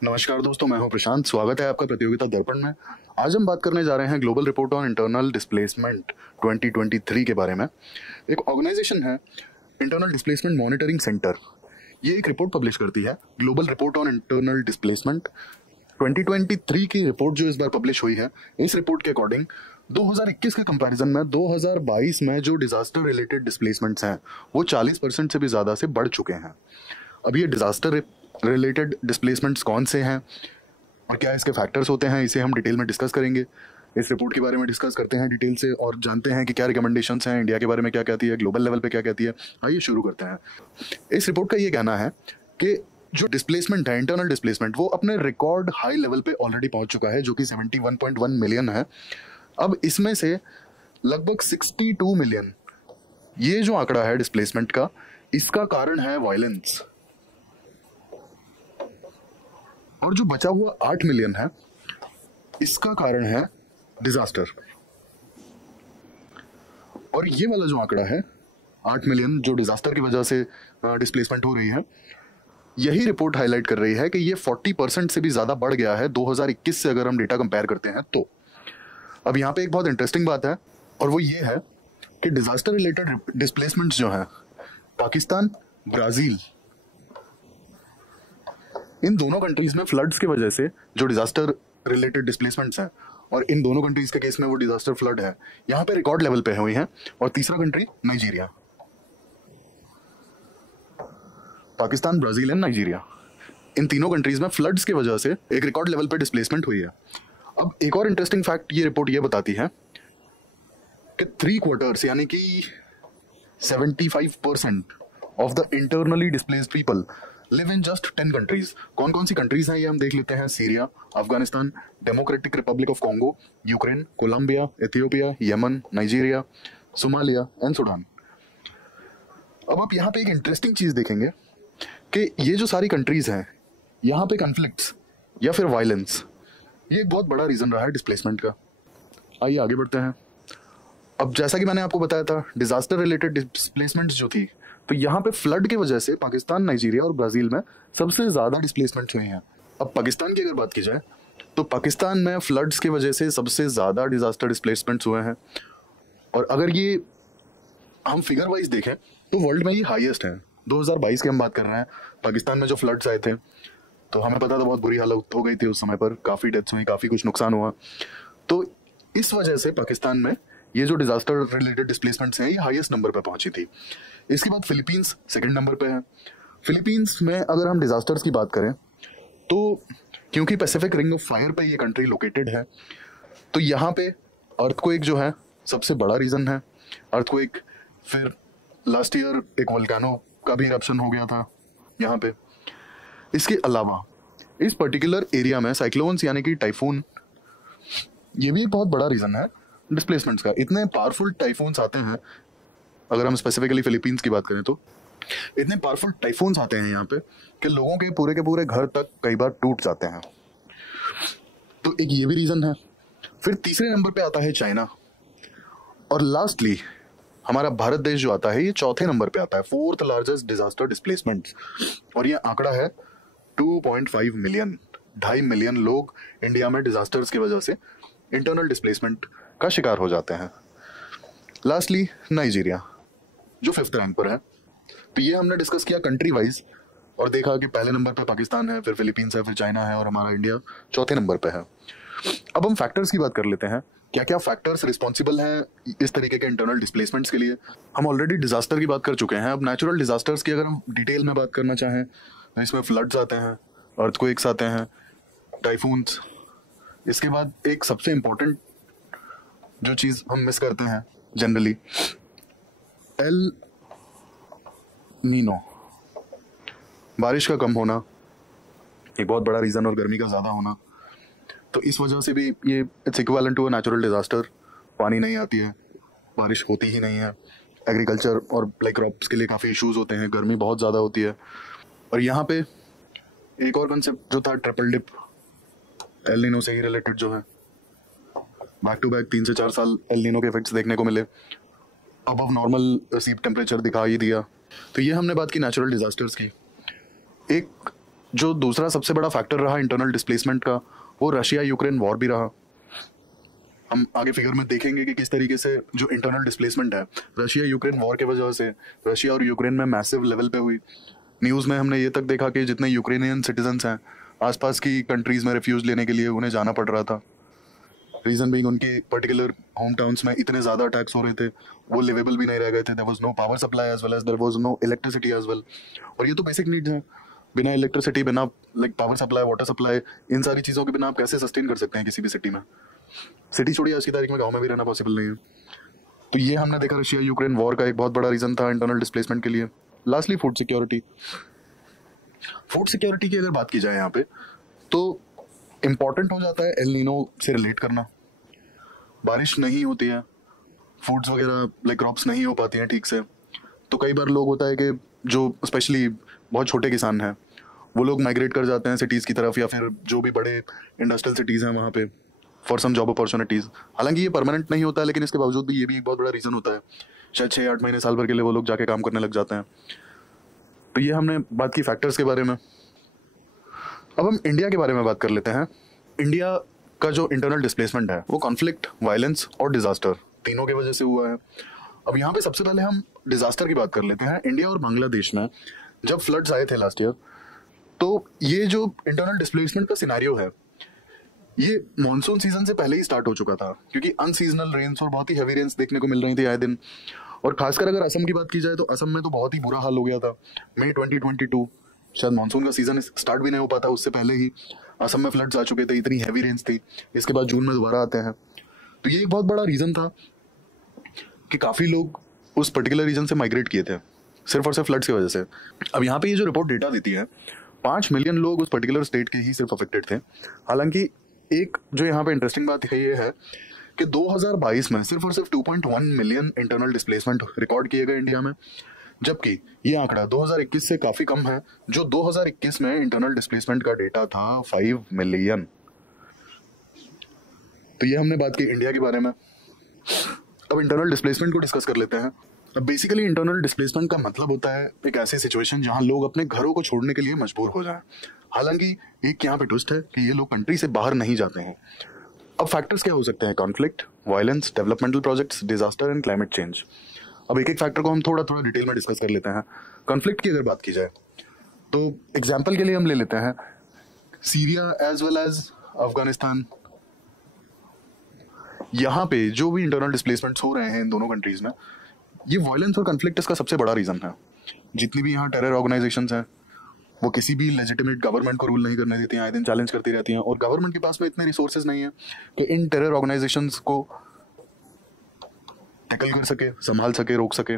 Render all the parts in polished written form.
नमस्कार दोस्तों, मैं हूं प्रशांत। स्वागत है आपका प्रतियोगिता दर्पण में। आज हम बात करने जा रहे हैं global report on internal displacement 2023 के बारे में। एक ऑर्गेनाइजेशन है इंटरनल डिस्प्लेसमेंट मॉनिटरिंग सेंटर। ये एक रिपोर्ट पब्लिश करती है, global report on internal displacement 2023 की रिपोर्ट जो इस बार पब्लिश हुई है। इस रिपोर्ट के अकॉर्डिंग 2021 के कंपैरिजन में 2022 में जो डिजास्टर रिलेटेड डिस्प्लेसमेंट्स हैं वो 40% से भी ज़्यादा से बढ़ चुके हैं। अब ये डिजास्टर रिलेटेड डिस्प्लेसमेंट्स कौन से हैं और क्या इसके फैक्टर्स होते हैं, इसे हम डिटेल में डिस्कस करेंगे। इस रिपोर्ट के बारे में डिस्कस करते हैं डिटेल से और जानते हैं कि क्या रिकमेंडेशंस हैं, इंडिया के बारे में क्या कहती है, ग्लोबल लेवल पे क्या कहती है। आइए शुरू करते हैं। इस रिपोर्ट का ये कहना है कि जो डिस्प्लेसमेंट है, इंटरनल डिस्प्लेसमेंट, वो अपने रिकॉर्ड हाई लेवल पे ऑलरेडी पहुंच चुका है, जो कि 71.1 मिलियन है। अब इसमें से लगभग 62 मिलियन, ये जो आंकड़ा है डिस्प्लेसमेंट का, इसका कारण है वायलेंस। और जो बचा हुआ 8 मिलियन है, इसका कारण है डिजास्टर। और ये वाला जो आंकड़ा है 8 मिलियन, जो डिजास्टर की वजह से डिस्प्लेसमेंट हो रही है, यही रिपोर्ट हाईलाइट कर रही है कि ये 40% से भी ज्यादा बढ़ गया है 2021 से, अगर हम डेटा कंपेयर करते हैं तो। अब यहाँ पे एक बहुत इंटरेस्टिंग बात है और वो ये है कि डिजास्टर रिलेटेड डिस्प्लेसमेंट्स जो है, पाकिस्तान, ब्राजील, इन दोनों कंट्रीज में फ्लड्स की वजह से जो डिजास्टर रिलेटेड डिस्प्लेसमेंट्स हैं, और इन दोनों कंट्रीज के केस में वो डिजास्टर फ्लड है, यहाँ पे रिकॉर्ड लेवल पे हुई हैं। और तीसरा country Nigeria, Pakistan, Brazil and Nigeria, इन तीनों कंट्रीज में फ्लड्स की वजह से एक रिकॉर्ड लेवल पे डिस्प्लेसमेंट हुई है। अब एक और इंटरेस्टिंग फैक्ट ये रिपोर्ट ये बताती है कि 3 क्वार्टर्स यानी कि 75% of the internally displaced people live in just 10 countries. कौन कौन सी कंट्रीज हैं ये हम देख लेते हैं। Syria, Afghanistan, Democratic Republic of Congo, Ukraine, Colombia, Ethiopia, Yemen, Nigeria, Somalia and Sudan. अब आप यहाँ पे एक इंटरेस्टिंग चीज देखेंगे कि ये जो सारी कंट्रीज हैं, यहाँ पे कॉन्फ्लिक्ट्स या फिर वायलेंस, ये एक बहुत बड़ा रीजन रहा है डिस्प्लेसमेंट का। आइए आगे बढ़ते हैं। अब जैसा कि मैंने आपको बताया था, डिजास्टर रिलेटेड डिस्प्लेसमेंट्स जो थी, तो यहाँ पे फ्लड की वजह से पाकिस्तान, नाइजीरिया और ब्राजील में सबसे ज्यादा डिस्प्लेसमेंट हुए हैं। अब पाकिस्तान की अगर बात की जाए तो पाकिस्तान में फ्लड्स की वजह से सबसे ज्यादा डिजास्टर डिस्प्लेसमेंट्स हुए हैं। और अगर ये हम फिगर वाइज देखें तो वर्ल्ड में ये हाईएस्ट है। 2022 की हम बात कर रहे हैं, पाकिस्तान में जो फ्लड्स आए थे तो हमें पता था बहुत बुरी हालत हो गई थी उस समय पर, काफी डेथ्स हुई, काफी कुछ नुकसान हुआ। तो इस वजह से पाकिस्तान में ये जो डिजास्टर रिलेटेड डिस्प्लेसमेंट्स हैं, ये हाईएस्ट नंबर पे पहुंची थी। इसके बाद फिलीपींस सेकंड नंबर पे है। फिलीपींस में अगर हम डिजास्टर्स की बात करें तो क्योंकि पैसिफिक रिंग ऑफ फायर पे ये कंट्री लोकेटेड है, तो यहाँ पे अर्थक्वेक जो है सबसे बड़ा रीजन है। अर्थक्वेक, फिर लास्ट ईयर एक वोल्केनो का भी इरप्शन हो गया था यहाँ पे। इसके अलावा इस पर्टिकुलर एरिया में साइक्लोन्स यानी कि टाइफून, ये भी एक बहुत बड़ा रीजन है डिस्प्लेसमेंट्स का। इतने पावरफुल टाइफून्स आते हैं, अगर हम स्पेसिफिकली फिलीपींस की बात करें तो इतने पावरफुल टाइफून्स आते हैं यहाँ पे कि लोगों के पूरे घर तक कई बार टूट जाते हैं। तो एक ये भी रीजन है। फिर तीसरे नंबर पे आता है चाइना, और लास्टली हमारा भारत देश जो आता है, ये चौथे नंबर पे आता है, 4th लार्जेस्ट डिजास्टर डिस्प्लेसमेंट्स। और ये आंकड़ा है 2.5 मिलियन, 2.5 मिलियन लोग इंडिया में डिजास्टर्स की वजह से इंटरनल डिस्प्लेसमेंट का शिकार हो जाते हैं। लास्टली नाइजीरिया जो 5th रैंक पर है। तो ये हमने डिस्कस किया कंट्री वाइज और देखा कि पहले नंबर पे पाकिस्तान है, फिर फिलीपींस है, फिर चाइना है और हमारा इंडिया चौथे नंबर पे है। अब हम फैक्टर्स की बात कर लेते हैं, क्या क्या फैक्टर्स रिस्पॉन्सिबल हैं इस तरीके के इंटरनल डिस्प्लेसमेंट्स के लिए। हम ऑलरेडी डिजास्टर की बात कर चुके हैं। अब नेचुरल डिजास्टर्स की अगर हम डिटेल में बात करना चाहें तो इसमें फ्लड्स आते हैं, अर्थक्वेक्स आते हैं, टाइफून्स। इसके बाद एक सबसे इंपॉर्टेंट जो चीज हम मिस करते हैं जनरली, एल नीनो, बारिश का कम होना एक बहुत बड़ा रीजन, और गर्मी का ज्यादा होना। तो इस वजह से भी ये it's equivalent to a natural disaster. पानी नहीं आती है, बारिश होती ही नहीं है, एग्रीकल्चर और लाइक क्रॉप्स के लिए काफ़ी इश्यूज होते हैं, गर्मी बहुत ज़्यादा होती है। और यहाँ पे एक और कंसेप्ट जो था ट्रिपल डिप, एल नीनो से ही रिलेटेड जो है, बैक टू बैक 3 से 4 साल एल नीनो के इफेक्ट्स देखने को मिले, अबव नॉर्मल सी टेम्परेचर दिखा ही दिया। तो ये हमने बात की नेचुरल डिजास्टर्स की। एक जो दूसरा सबसे बड़ा फैक्टर रहा इंटरनल डिस्प्लेसमेंट का, वो रशिया यूक्रेन वॉर भी रहा। हम आगे फिगर में देखेंगे कि किस तरीके से जो इंटरनल डिस्प्लेसमेंट है रशिया यूक्रेन वॉर के वजह से रशिया और यूक्रेन में मैसिव लेवल पे हुई। न्यूज़ में हमने ये तक देखा कि जितने यूक्रेनियन सिटीजन्स हैं आसपास की कंट्रीज़ में रिफ्यूज लेने के लिए उन्हें जाना पड़ रहा था। रीज़न बीइंग उनके पर्टिकुलर होम टाउन्स में इतने ज़्यादा अटैक्स हो रहे थे, वो लिवेबल भी नहीं रह गए थे। There was no power supply as well as there was no electricity as well. और ये तो बेसिक नीड्स हैं, बिना इलेक्ट्रिसिटी, बिना like power supply, water supply, इन सारी चीज़ों के बिना आप कैसे सस्टेन कर सकते हैं किसी भी सिटी में। सिटी छोड़िए, आज की तारीख में गाँव में भी रहना पॉसिबल नहीं है। तो ये हमने देखा रशिया यूक्रेन वॉर का एक बहुत बड़ा रीज़न था इंटरनल डिस्प्लेसमेंट के लिए। Lastly food security. Food security की अगर बात की जाए यहाँ पे तो इम्पॉर्टेंट हो जाता है एल नीनो से रिलेट करना। बारिश नहीं होती है, फूड्स वगैरह लाइक क्रॉप्स नहीं हो पाती हैं ठीक से, तो कई बार लोग होता है कि जो स्पेशली बहुत छोटे किसान हैं वो लोग माइग्रेट कर जाते हैं सिटीज़ की तरफ, या फिर जो भी बड़े इंडस्ट्रियल सिटीज़ हैं वहाँ पे फॉर सम जॉब अपॉर्चुनिटीज़। हालांकि ये परमानेंट नहीं होता है, लेकिन इसके बावजूद भी ये भी एक बहुत बड़ा रीज़न होता है। शायद 6-8 महीने, साल भर के लिए वो लोग जाके काम करने लग जाते हैं। तो ये हमने बात की फैक्टर्स के बारे में। अब हम इंडिया के बारे में बात कर लेते हैं। इंडिया का जो इंटरनल डिस्प्लेसमेंट है वो कॉन्फ्लिक्ट, वायलेंस और डिजास्टर तीनों की वजह से हुआ है। अब यहाँ पे सबसे पहले हम डिजास्टर की बात कर लेते हैं। इंडिया और बांग्लादेश में जब फ्लड्स आए थे लास्ट ईयर, तो ये जो इंटरनल डिस्प्लेसमेंट का सिनेरियो है ये मॉनसून सीजन से पहले ही स्टार्ट हो चुका था, क्योंकि अनसीजनल रेन्स और बहुत ही हैवी रेन्स देखने को मिल रही थी आए दिन। और खासकर अगर असम की बात की जाए तो असम में तो बहुत ही बुरा हाल हो गया था। मई 2022 शायद मानसून का सीजन स्टार्ट भी नहीं हो पाता, उससे पहले ही असम में फ्लड्स आ चुके थे, इतनी हैवी रेन्स थी। इसके बाद जून में दोबारा आते हैं, तो ये एक बहुत बड़ा रीजन था कि काफी लोग उस पर्टिकुलर रीजन से माइग्रेट किए थे सिर्फ और सिर्फ फ्लड्स की वजह से। अब यहाँ पे ये जो रिपोर्ट डेटा देती है 5 मिलियन लोग उस पर्टिकुलर स्टेट के ही सिर्फ अफेक्टेड थे। हालांकि एक जो यहाँ पे इंटरेस्टिंग बात है ये है कि 2022 में सिर्फ और सिर्फ 2.1 मिलियन इंटरनल डिस्प्लेसमेंट रिकॉर्ड किए गए इंडिया में, जबकि ये आंकड़ा 2021 से काफी कम है, जो 2021 में इंटरनल डिस्प्लेसमेंट का डेटा था 5 मिलियन। तो ये हमने बात की इंडिया के बारे में। अब इंटरनल डिस्प्लेसमेंट को डिस्कस कर लेते हैं। अब बेसिकली इंटरनल डिस्प्लेसमेंट का मतलब होता है एक ऐसी सिचुएशन जहां लोग अपने घरों को छोड़ने के लिए मजबूर हो जाएं। हालांकि एक यहाँ पे ट्विस्ट है कि ये लोग कंट्री से बाहर नहीं जाते हैं। अब फैक्टर्स क्या हो सकते हैं? Conflict, violence, developmental projects, disaster and climate change. अब एक एक फैक्टर को हम थोड़ा थोड़ा डिटेल में डिस्कस कर लेते हैं। कॉन्फ्लिक्ट की अगर बात की जाए तो एग्जाम्पल के लिए हम ले लेते हैं Syria as well as Afghanistan. यहाँ पे जो भी इंटरनल डिस्प्लेसमेंट्स हो रहे हैं इन दोनों कंट्रीज में, ये वायलेंस और कॉन्फ्लिक्ट इसका सबसे बड़ा रीजन है। जितनी भी यहाँ टेरर ऑर्गेनाइजेशंस हैं वो किसी भी लेजिटिमेट गवर्नमेंट को रूल नहीं करने देती हैं, आए दिन चैलेंज करती रहती हैं, और गवर्नमेंट के पास में इतने रिसोर्सेज नहीं है कि इन टेरर ऑर्गेनाइजेशंस को टैकल कर सके, संभाल सके, रोक सके।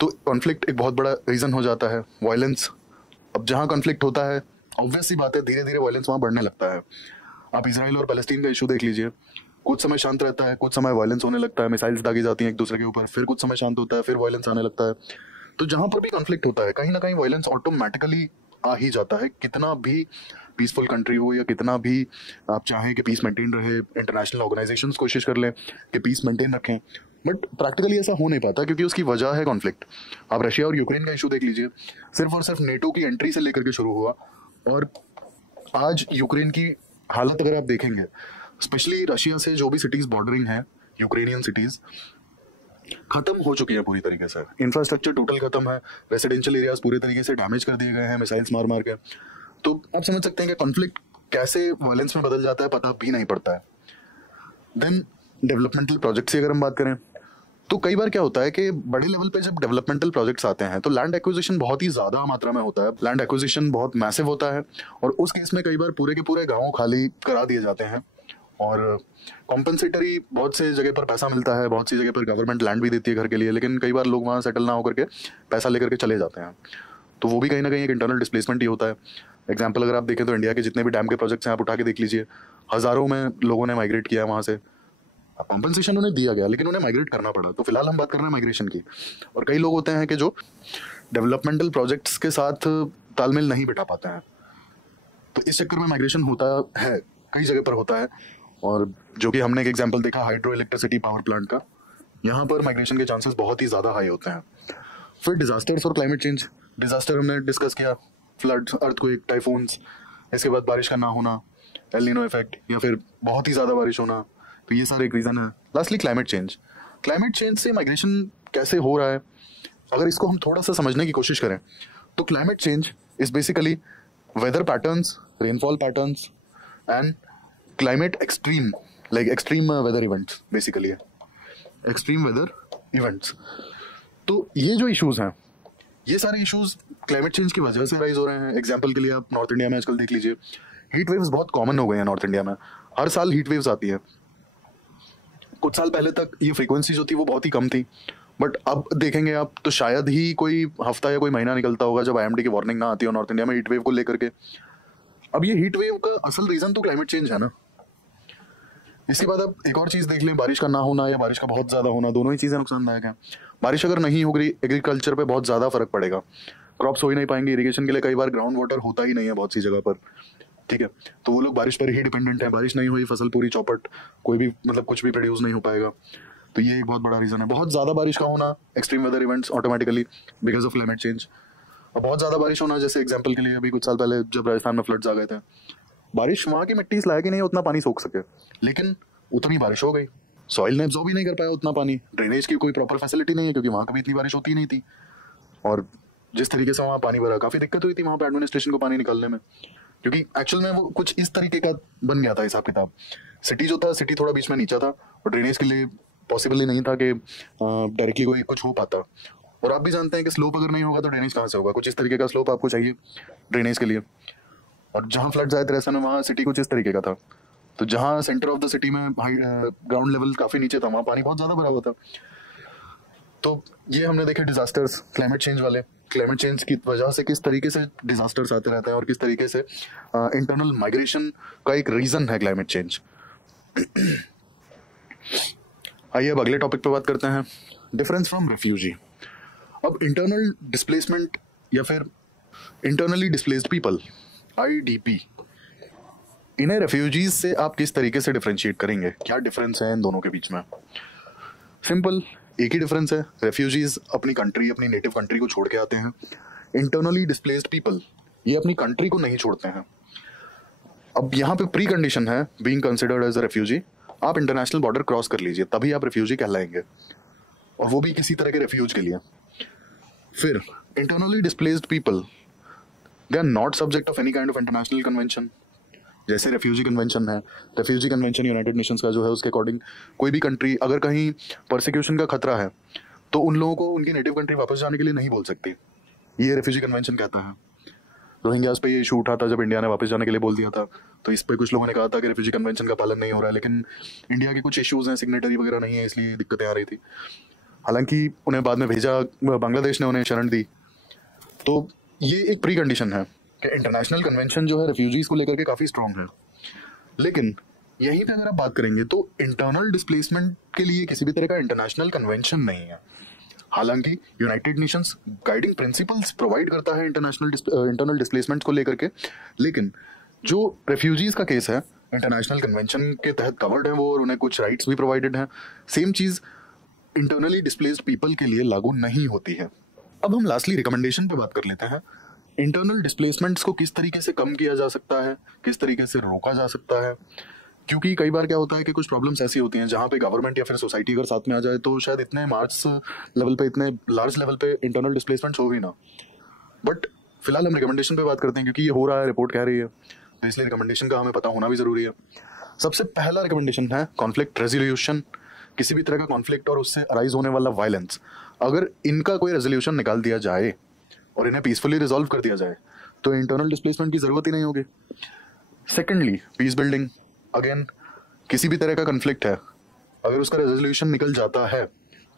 तो कॉन्फ्लिक्ट एक बहुत बड़ा रीजन हो जाता है। वायलेंस, अब जहाँ कॉन्फ्लिक्ट होता है ऑब्वियस सी बात है धीरे धीरे वायलेंस वहाँ बढ़ने लगता है। आप इसराइल और पैलेस्टीन का इशू देख लीजिए, कुछ समय शांत रहता है, कुछ समय वायलेंस होने लगता है, मिसाइल्स दागी जाती हैं एक दूसरे के ऊपर, फिर कुछ समय शांत होता है, फिर वायलेंस आने लगता है। तो जहां पर भी कॉन्फ्लिक्ट होता है कहीं ना कहीं वायलेंस ऑटोमेटिकली आ ही जाता है। कितना भी पीसफुल कंट्री हो या कितना भी आप चाहें कि पीस मेंटेन रहे, इंटरनेशनल ऑर्गेनाइजेशंस कोशिश कर लें कि पीस मेंटेन रखें, बट प्रैक्टिकली ऐसा हो नहीं पाता क्योंकि उसकी वजह है कॉन्फ्लिक्ट। आप रशिया और यूक्रेन का इशू देख लीजिए, सिर्फ और सिर्फ नेटो की एंट्री से लेकर के शुरू हुआ, और आज यूक्रेन की हालत अगर आप देखेंगे, स्पेशली रशिया से जो भी सिटीज बॉर्डरिंग है, यूक्रेनियन सिटीज खत्म हो चुकी है पूरी तरीके से। इंफ्रास्ट्रक्चर टोटल खत्म है, रेसिडेंशियल एरियाज पूरे तरीके से डैमेज कर दिए गए हैं मिसाइल्स मार मार के। तो आप समझ सकते हैं कि कॉन्फ्लिक्ट कैसे वायलेंस में बदल जाता है पता भी नहीं पड़ता है। देन डेवलपमेंटल प्रोजेक्ट्स की अगर हम बात करें तो कई बार क्या होता है कि बड़े लेवल पे जब डेवलपमेंटल प्रोजेक्ट्स आते हैं तो लैंड एक्विजिशन बहुत ही ज्यादा मात्रा में होता है, लैंड एक्विजिशन बहुत मैसिव होता है, और उस केस में कई बार पूरे के पूरे गाँव खाली करा दिए जाते हैं, और कॉम्पनसेटरी बहुत से जगह पर पैसा मिलता है, बहुत सी जगह पर गवर्नमेंट लैंड भी देती है घर के लिए, लेकिन कई बार लोग वहाँ सेटल ना होकर के पैसा लेकर के चले जाते हैं। तो वो भी कहीं ना कहीं एक इंटरनल डिस्प्लेसमेंट ही होता है। एग्जाम्पल अगर आप देखें तो इंडिया के जितने भी डैम के प्रोजेक्ट्स हैं आप उठा के देख लीजिए, हज़ारों में लोगों ने माइग्रेट किया वहाँ से। कॉम्पनसेशन उन्हें दिया गया लेकिन उन्हें माइग्रेट करना पड़ा। तो फिलहाल हम बात कर रहे हैं माइग्रेशन की, और कई लोग होते हैं कि जो डेवलपमेंटल प्रोजेक्ट्स के साथ तालमेल नहीं बिठा पाते हैं, तो इस चक्कर में माइग्रेशन होता है, कई जगह पर होता है। और जो कि हमने एक एग्जांपल देखा हाइड्रो इलेक्ट्रिसिटी पावर प्लांट का, यहाँ पर माइग्रेशन के चांसेस बहुत ही ज़्यादा हाई होते हैं। फिर डिजास्टर्स और क्लाइमेट चेंज। डिजास्टर हमने डिस्कस किया, फ्लड्स, अर्थक्वेक, टाइफून्स, इसके बाद बारिश का ना होना, एल नीनो इफेक्ट, या फिर बहुत ही ज़्यादा बारिश होना, तो ये सारे एक रीज़न है। Lastly climate change. Climate change से माइग्रेशन कैसे हो रहा है, अगर इसको हम थोड़ा सा समझने की कोशिश करें तो climate change is basically weather patterns, rainfall patterns and climate extreme, like extreme weather events, basically है एक्सट्रीम वेदर इवेंट्स। तो ये जो इश्यूज हैं, ये सारे इश्यूज क्लाइमेट चेंज की वजह से राइज हो रहे हैं। एग्जाम्पल के लिए आप नॉर्थ इंडिया में आजकल देख लीजिए, हीट वेव्स बहुत कॉमन हो गए हैं नॉर्थ इंडिया में, हर साल हीट वेव्स आती है। कुछ साल पहले तक ये फ्रीक्वेंसी जो थी वो बहुत ही कम थी, बट अब देखेंगे आप तो शायद ही कोई हफ्ता या कोई महीना निकलता होगा जब आईएमडी की वार्निंग ना आती हो नॉर्थ इंडिया में हीट वेव को लेकर के। अब ये हीट वेव का असल रीजन तो क्लाइमेट चेंज है ना। इसके बाद अब एक और चीज देख लें, बारिश का ना होना या बारिश का बहुत ज्यादा होना, दोनों ही चीजें नुकसानदायक हैं। बारिश अगर नहीं होगी, एग्रीकल्चर पे बहुत ज्यादा फर्क पड़ेगा, क्रॉप्स हो ही नहीं पाएंगे। इरिगेशन के लिए कई बार ग्राउंड वाटर होता ही नहीं है बहुत सी जगह पर, ठीक है, तो वो लोग बारिश पर ही डिपेंडेंट है। बारिश नहीं हुई, फसल पूरी चौपट, कोई भी मतलब कुछ भी प्रोड्यूस नहीं हो पाएगा। तो ये एक बहुत बड़ा रीजन है। बहुत ज्यादा बारिश का होना, extreme weather events automatically because of climate change. और बहुत ज्यादा बारिश होना, जैसे एग्जांपल के लिए अभी कुछ साल पहले जब राजस्थान में फ्लड्स आ गए थे, बारिश वहाँ की मिट्टी इस लायक ही नहीं उतना पानी सोख सके, लेकिन उतनी बारिश हो गई, सॉइल ने एब्जॉर्ब ही नहीं कर पाया उतना पानी। ड्रेनेज की कोई प्रॉपर फैसिलिटी नहीं है क्योंकि वहाँ कभी इतनी बारिश होती ही नहीं थी, और जिस तरीके से वहाँ पानी भरा, काफी दिक्कत हुई थी वहाँ पे एडमिनिस्ट्रेशन को पानी निकालने में, क्योंकि एक्चुअल में वो कुछ इस तरीके का बन गया था हिसाब किताब। सिटी जो था, सिटी थोड़ा बीच में नीचा था और ड्रेनेज के लिए पॉसिबल ही नहीं था कि डायरेक्टली कोई कुछ हो पाता। और आप भी जानते हैं कि स्लोप अगर नहीं होगा तो ड्रेनेज कहाँ से होगा, कुछ इस तरीके का स्लोप आपको चाहिए ड्रेनेज के लिए। और जहाँ फ्लड्स आए थे राजस्थान में, वहाँ सिटी कुछ इस तरीके का था, तो जहाँ सेंटर ऑफ द सिटी में हाई ग्राउंड लेवल काफी नीचे था, वहाँ पानी बहुत ज्यादा भरा हुआ था। तो ये हमने देखे डिजास्टर्स क्लाइमेट चेंज वाले। क्लाइमेट चेंज की वजह से किस तरीके से डिजास्टर्स आते रहते हैं और किस तरीके से इंटरनल माइग्रेशन का एक रीजन है क्लाइमेट चेंज। आइए अब अगले टॉपिक पे बात करते हैं, डिफरेंस फ्रॉम रेफ्यूजी। अब इंटरनल डिस्प्लेसमेंट या फिर इंटरनली डिस्प्लेस्ड पीपल, आईडीपी, इन्हें रेफ्यूजीज से आप किस तरीके से डिफरेंशिएट करेंगे, क्या डिफरेंस है इन दोनों के बीच में? सिंपल, एक ही डिफरेंस है, रेफ्यूजीज अपनी कंट्री, अपनी नेटिव कंट्री को छोड़ के आते हैं। इंटरनली डिस्प्लेस्ड पीपल, ये अपनी कंट्री को नहीं छोड़ते हैं। अब यहाँ पे प्री कंडीशन है being considered as a refugee, आप इंटरनेशनल बॉर्डर क्रॉस कर लीजिए तभी आप रेफ्यूजी कहलाएंगे, और वो भी किसी तरह के रेफ्यूज के लिए। फिर internally displaced people, they are not subject of any kind of international convention, जैसे रेफ्यूजी कन्वेंशन है। रेफ्यूजी कन्वेंशन यूनाइटेड नेशंस का जो है, उसके अकॉर्डिंग कोई भी कंट्री अगर कहीं परसिक्यूशन का खतरा है तो उन लोगों को उनकी नेटिव कंट्री वापस जाने के लिए नहीं बोल सकती, ये रेफ्यूजी कन्वेंशन कहता है। रोहिंग्यास पे ये इशू उठा था जब इंडिया ने वापस जाने के लिए बोल दिया था, तो इस पे कुछ लोगों ने कहा था कि रेफ्यूजी कन्वेंशन का पालन नहीं हो रहा है, लेकिन इंडिया के कुछ इश्यूज हैं, सिग्नेटरी वगैरह नहीं है, इसलिए दिक्कतें आ रही थी। हालांकि उन्हें बाद में भेजा, बांग्लादेश ने उन्हें शरण दी। तो ये एक प्री कंडीशन है कि इंटरनेशनल कन्वेंशन जो है रेफ्यूजीज को लेकर के काफी स्ट्रांग है। लेकिन यहीं पे अगर आप बात करेंगे तो इंटरनल डिस्प्लेसमेंट के लिए किसी भी तरह का इंटरनेशनल कन्वेंशन नहीं है। हालांकि United Nations guiding principles provide करता है इंटरनल डिस्प्लेसमेंट को लेकर के, लेकिन जो रेफ्यूजीज का केस है इंटरनेशनल कन्वेंशन के तहत कवर्ड है वो, और उन्हें कुछ राइट्स भी प्रोवाइडेड हैं। सेम चीज इंटरनली डिस्प्लेस्ड पीपल के लिए लागू नहीं होती है। अब हम लास्टली रिकमेंडेशन पे बात कर लेते हैं, इंटरनल डिस्प्लेसमेंट्स को किस तरीके से कम किया जा सकता है, किस तरीके से रोका जा सकता है। क्योंकि कई बार क्या होता है कि कुछ प्रॉब्लम्स ऐसी होती हैं जहाँ पे गवर्नमेंट या फिर सोसाइटी अगर साथ में आ जाए तो शायद इतने मार्च लेवल पे, इतने लार्ज लेवल पे इंटरनल डिस्प्लेसमेंट्स हो ही ना। बट फिलहाल हम रिकमेंडेशन पे बात करते हैं क्योंकि ये हो रहा है, रिपोर्ट कह रही है, तो इसलिए रिकमेंडेशन का हमें पता होना भी जरूरी है। सबसे पहला रिकमेंडेशन है कॉन्फ्लिक्ट रेजोल्यूशन। किसी भी तरह का कॉन्फ्लिक्ट और उससे अराइज होने वाला वायलेंस, अगर इनका कोई रेजोल्यूशन निकाल दिया जाए और इन्हें पीसफुली रिजॉल्व कर दिया जाए तो इंटरनल डिस्प्लेसमेंट की जरूरत ही नहीं होगी। Secondly, peace building. अगेन, किसी भी तरह का कॉन्फ्लिक्ट है, अगर उसका रेजोल्यूशन निकल जाता है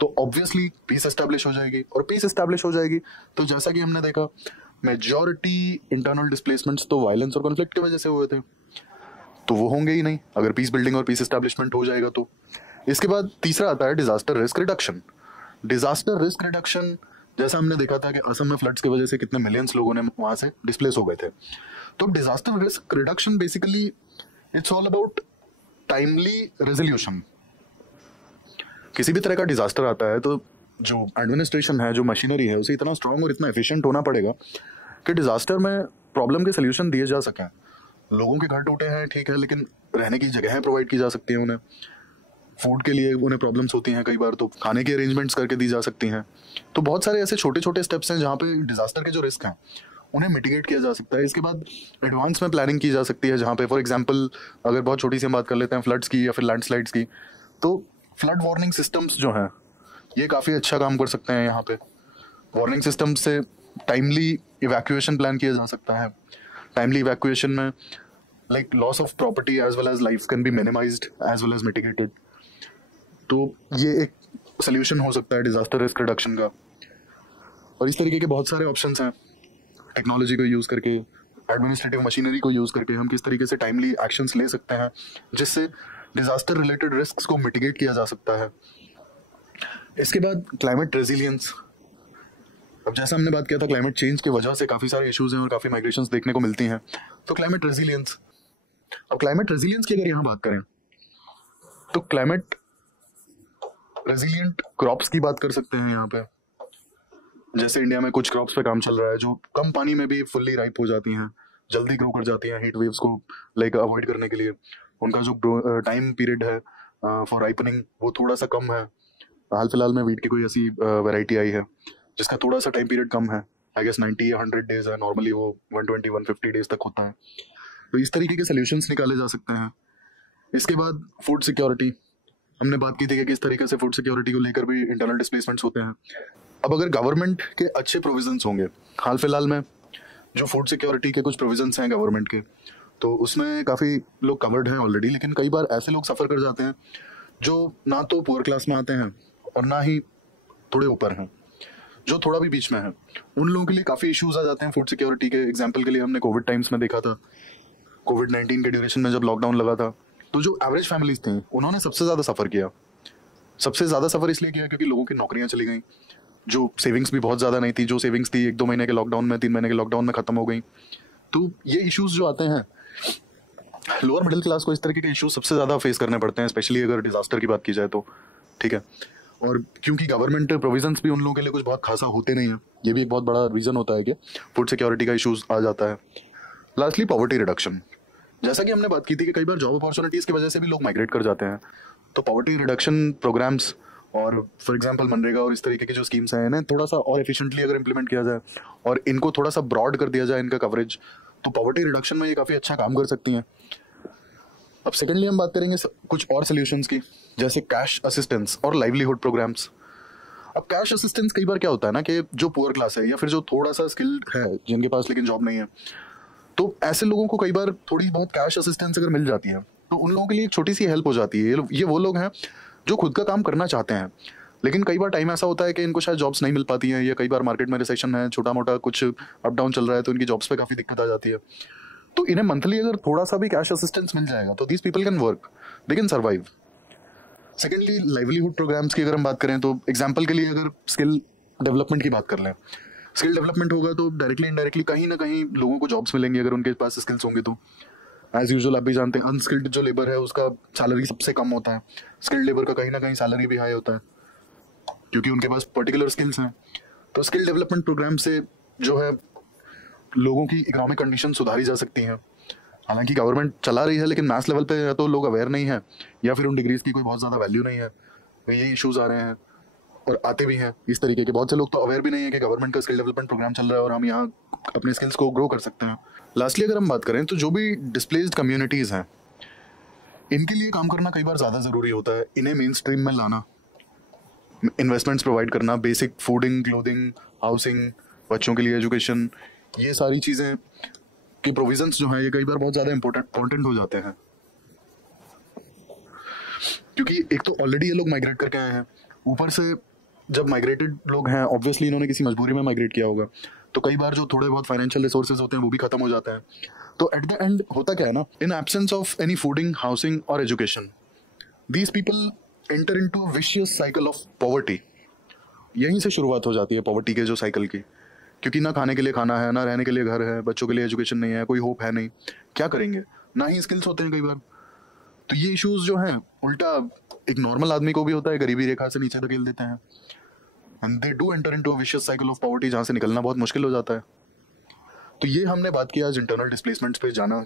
तो ऑब्वियसली पीस एस्टैब्लिश हो जाएगी, और पीस एस्टैब्लिश हो जाएगी तो जैसा कि हमने देखा मेजॉरिटी इंटरनल डिस्प्लेसमेंट्स तो वायलेंस और कॉन्फ्लिक्ट की वजह से हुए थे, तो वो होंगे ही नहीं अगर पीस बिल्डिंग और पीस एस्टैब्लिशमेंट हो जाएगा तो। इसके बाद तीसरा आता है disaster risk reduction. Disaster risk reduction, जैसा हमने देखा था कि असम में फ्लड्स की वजह से कितने मिलियंस लोगों ने वहां से डिस्प्लेस हो गए थे। तो disaster risk reduction basically it's all about timely resolution. किसी भी तरह का डिजास्टर आता है तो जो एडमिनिस्ट्रेशन है, जो मशीनरी है, उसे इतना स्ट्रांग और इतना एफिशिएंट होना पड़ेगा कि डिजास्टर में प्रॉब्लम के सोल्यूशन दिए जा सकें। लोगों के घर टूटे हैं ठीक है, लेकिन रहने की जगहें प्रोवाइड की जा सकती हैं उन्हें। फूड के लिए उन्हें प्रॉब्लम्स होती हैं कई बार, तो खाने की अरेंजमेंट्स करके दी जा सकती हैं। तो बहुत सारे ऐसे छोटे छोटे स्टेप्स हैं जहाँ पे डिजास्टर के जो रिस्क हैं उन्हें मिटिगेट किया जा सकता है। इसके बाद एडवांस में प्लानिंग की जा सकती है, जहाँ पे फॉर एग्जांपल अगर बहुत छोटी सी हम बात कर लेते हैं फ्लड्स की या फिर लैंडस्लाइड्स की, तो फ्लड वार्निंग सिस्टम्स जो हैं ये काफ़ी अच्छा काम कर सकते हैं। यहाँ पे वार्निंग सिस्टम से टाइमली इवैक्यूएशन प्लान किया जा सकता है। टाइमली इवैक्यूएशन में like loss of property as well as life can be minimized as well as mitigated. तो ये एक सोल्यूशन हो सकता है डिजास्टर रिस्क रिडक्शन का। और इस तरीके के बहुत सारे ऑप्शंस हैं। टेक्नोलॉजी को यूज़ करके, एडमिनिस्ट्रेटिव मशीनरी को यूज़ करके हम किस तरीके से टाइमली एक्शंस ले सकते हैं जिससे डिजास्टर रिलेटेड रिस्क्स को मिटिगेट किया जा सकता है। इसके बाद क्लाइमेट रेजिलियंस। अब जैसा हमने बात किया था, क्लाइमेट चेंज की वजह से काफ़ी सारे इश्यूज हैं और काफ़ी माइग्रेशंस देखने को मिलती हैं। तो क्लाइमेट रेजिलियंस, अब क्लाइमेट रेजिलियंस की अगर यहाँ बात करें तो क्लाइमेट रेजिलियंट क्रॉप्स की बात कर सकते हैं यहाँ पे। जैसे इंडिया में कुछ क्रॉप्स पे काम चल रहा है जो कम पानी में भी फुल्ली राइप हो जाती हैं, जल्दी ग्रो कर जाती हैं हीट वेव्स को लाइक अवॉइड करने के लिए। उनका जो टाइम पीरियड है फॉर राइपनिंग वो थोड़ा सा कम है। हाल फिलहाल में वीट की कोई ऐसी वैरायटी आई है जिसका थोड़ा सा टाइम पीरियड कम है, आई गेस 90 या 100 डेज है, नॉर्मली वो 120-150 डेज तक होता है। तो इस तरीके के सोल्यूशंस निकाले जा सकते हैं। इसके बाद फूड सिक्योरिटी, हमने बात की थी कि किस तरीके से फूड सिक्योरिटी को लेकर भी इंटरनल डिस्प्लेसमेंट्स होते हैं। अब अगर गवर्नमेंट के अच्छे प्रोविजंस होंगे, हाल फिलहाल में जो फूड सिक्योरिटी के कुछ प्रोविजंस हैं गवर्नमेंट के, तो उसमें काफ़ी लोग कवर्ड हैं ऑलरेडी, लेकिन कई बार ऐसे लोग सफ़र कर जाते हैं जो ना तो पुअर क्लास में आते हैं और ना ही थोड़े ऊपर हैं, जो थोड़ा भी बीच में है। उन लोगों के लिए काफ़ी इश्यूज आ जाते हैं फूड सिक्योरिटी के। एग्जाम्पल के लिए हमने कोविड टाइम्स में देखा था, कोविड-19 के ड्यूरेशन में जब लॉकडाउन लगा था, तो जो एवरेज फैमिलीज थी उन्होंने सबसे ज़्यादा सफ़र किया। सबसे ज़्यादा सफ़र इसलिए किया क्योंकि लोगों की नौकरियां चली गई, जो सेविंग्स भी बहुत ज़्यादा नहीं थी, जो सेविंग्स थी 1-2 महीने के लॉकडाउन में, 3 महीने के लॉकडाउन में ख़त्म हो गई। तो ये इश्यूज जो आते हैं, लोअर मिडिल क्लास को इस तरीके के इश्यूज सबसे ज़्यादा फेस करने पड़ते हैं, स्पेशली अगर डिजास्टर की बात की जाए तो, ठीक है। और क्योंकि गवर्नमेंट प्रोविजंस भी उन लोगों के लिए कुछ बहुत खासा होते नहीं है, ये भी एक बहुत बड़ा रीज़न होता है कि फूड सिक्योरिटी का इश्यूज आ जाता है। लास्टली पॉवर्टी रिडक्शन, जैसा कि हमने बात की थी कि कई बार जॉब अपॉर्चुनिटीज़ की वजह से भी लोग माइग्रेट कर जाते हैं। तो पॉवर्टी रिडक्शन प्रोग्राम्स और फॉर एग्जांपल मनरेगा और इस तरीके की जो स्कीम्स हैं, इन्हें थोड़ा सा और एफिशिएंटली अगर इम्प्लीमेंट किया जाए और इनको थोड़ा सा ब्रॉड कर दिया जाए इनका कवरेज, तो पॉवर्टी रिडक्शन में ये काफ़ी अच्छा काम कर सकती हैं। अब सेकेंडली हम बात करेंगे कुछ और सोल्यूशंस की, जैसे कैश असिस्टेंस और लाइवलीहुड प्रोग्राम्स। अब कैश असिस्टेंस कई बार क्या होता है ना कि जो पुअर क्लास है या फिर जो थोड़ा सा स्किल्ड है जिनके पास लेकिन जॉब नहीं है, तो ऐसे लोगों को कई बार थोड़ी बहुत कैश असिस्टेंस अगर मिल जाती है तो उन लोगों के लिए एक छोटी सी हेल्प हो जाती है। ये वो लोग हैं जो खुद का काम करना चाहते हैं, लेकिन कई बार टाइम ऐसा होता है कि इनको शायद जॉब्स नहीं मिल पाती हैं, या कई बार मार्केट में रिसेशन है, छोटा मोटा कुछ अप डाउन चल रहा है, तो इनकी जॉब्स पे काफ़ी दिक्कत आ जाती है। तो इन्हें मंथली अगर थोड़ा सा भी कैश असिस्टेंस मिल जाएगा तो these people can work, they can survive. Secondly livelihood programs की अगर हम बात करें तो एग्जाम्पल के लिए अगर स्किल डेवलपमेंट की बात कर लें, स्किल डेवलपमेंट होगा तो डायरेक्टली इनडायरेक्टली कहीं ना कहीं लोगों को जॉब्स मिलेंगी अगर उनके पास स्किल्स होंगे। तो एज यूजुअल आप भी जानते हैं अनस्किल्ड जो लेबर है उसका सैलरी सबसे कम होता है, स्किल्ड लेबर का कहीं ना कहीं सैलरी भी हाई होता है क्योंकि उनके पास पर्टिकुलर स्किल्स हैं। तो स्किल डेवलपमेंट प्रोग्राम से जो है लोगों की इकोनॉमिक कंडीशन सुधारी जा सकती हैं। हालांकि गवर्नमेंट चला रही है, लेकिन मैस लेवल पे या तो लोग अवेयर नहीं है या फिर उन डिग्रीज की कोई बहुत ज़्यादा वैल्यू नहीं है। तो ये इश्यूज आ रहे हैं और आते भी हैं इस तरीके के। बहुत से लोग तो अवेयर भी नहीं है कि गवर्नमेंट का स्किल डेवलपमेंट प्रोग्राम चल रहा है और हम यहाँ अपने स्किल्स को ग्रो कर सकते हैं। लास्टली अगर हम बात करें तो जो भी डिस्प्लेस्ड कम्युनिटीज़ हैं, इनके लिए काम करना कई बार ज़्यादा ज़रूरी होता है। इन्हें मेन स्ट्रीम में लाना, इन्वेस्टमेंट्स प्रोवाइड करना, बेसिक फूडिंग, क्लोथिंग, हाउसिंग, बच्चों के लिए एजुकेशन, ये सारी चीज़ें के प्रोविजंस जो हैं ये कई बार बहुत ज़्यादा इंपॉर्टेंट हो जाते हैं। क्योंकि एक तो ऑलरेडी ये लोग माइग्रेट करके आए हैं, ऊपर से जब माइग्रेटेड लोग हैं ऑब्वियसली इन्होंने किसी मजबूरी में माइग्रेट किया होगा, तो कई बार जो थोड़े बहुत फाइनेंशियल रिसोर्सेज होते हैं वो भी खत्म हो जाते हैं। तो एट द एंड होता क्या है ना, in absence of any fooding, housing और education, these people enter into a vicious cycle of poverty. यहीं से शुरुआत हो जाती है पॉवर्टी के जो साइकिल की, क्योंकि ना खाने के लिए खाना है, ना रहने के लिए घर है, बच्चों के लिए एजुकेशन नहीं है, कोई होप है नहीं, क्या करेंगे, ना ही स्किल्स होते हैं कई बार। तो ये इश्यूज जो हैं उल्टा एक नॉर्मल आदमी को भी होता है, गरीबी रेखा से नीचे धकेल देते हैं। And they do enter into a vicious cycle of poverty, जहाँ से निकलना बहुत मुश्किल हो जाता है। तो ये हमने बात की आज इंटरनल डिस्प्लेसमेंट्स पे, जाना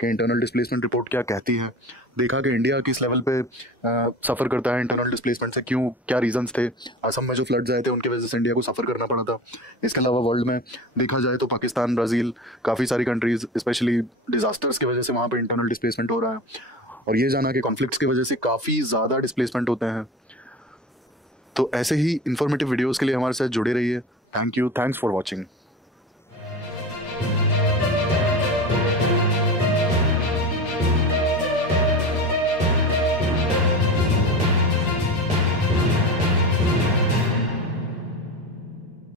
कि इंटरनल डिस्प्लेसमेंट रिपोर्ट क्या कहती है, देखा कि इंडिया किस लेवल पे सफ़र करता है इंटरनल डिस्प्लेसमेंट से, क्यों, क्या रीजंस थे, असम में जो फ्लड्स आए थे उनकी वजह से इंडिया को सफ़र करना पड़ा था। इसके अलावा वर्ल्ड में देखा जाए तो पाकिस्तान, ब्राज़ील, काफ़ी सारी कंट्रीज़ स्पेशली डिज़ास्टर्स की वजह से वहाँ पर इंटरनल डिस्प्लेसमेंट हो रहा है, और ये जाना कि कॉन्फ्लिक्ट्स की वजह से काफ़ी ज़्यादा डिस्प्लेसमेंट होते हैं। तो ऐसे ही इन्फॉर्मेटिव वीडियोज़ के लिए हमारे साथ जुड़े रहिए। Thank you, thanks for watching.